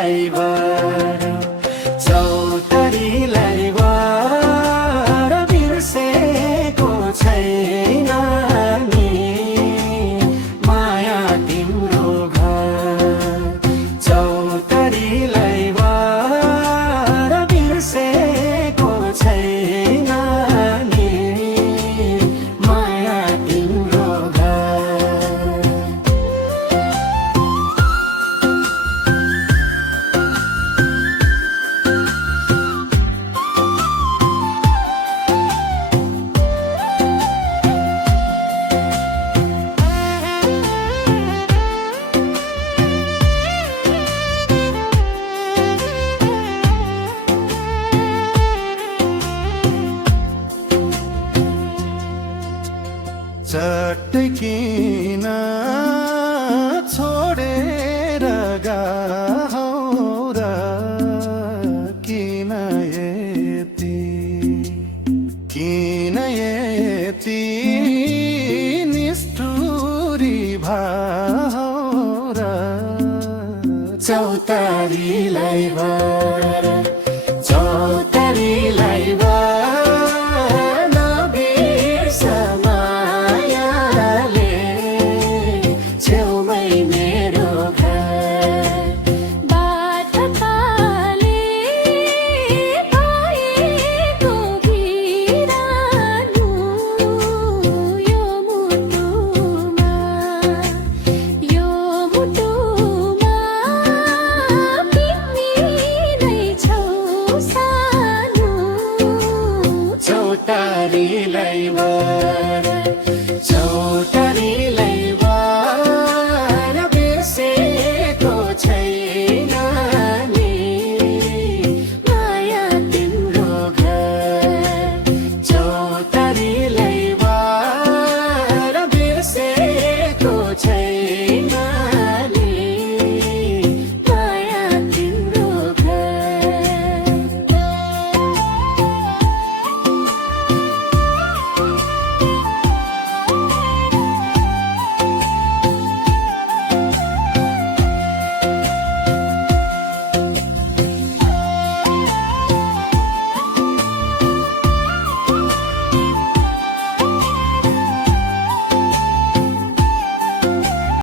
चौतारीलाई भर चौतारीलाई भर बिर्सेको छैन नि माया तिम्रो घर चौतारीलाई भर बिर्सेको छैन नि माया तिम्रो घर चट्टै किन छोडेर गयौ र किन यति निष्ठुरी भयौ र चौतारीलाई भर चौतारीलाई भर नबिर्स मायाले छेउमै मेरो घर बाटोकाले भएको बिरानो यो मुटुमा तिमी नै छौ सानो चौतारीलाई भर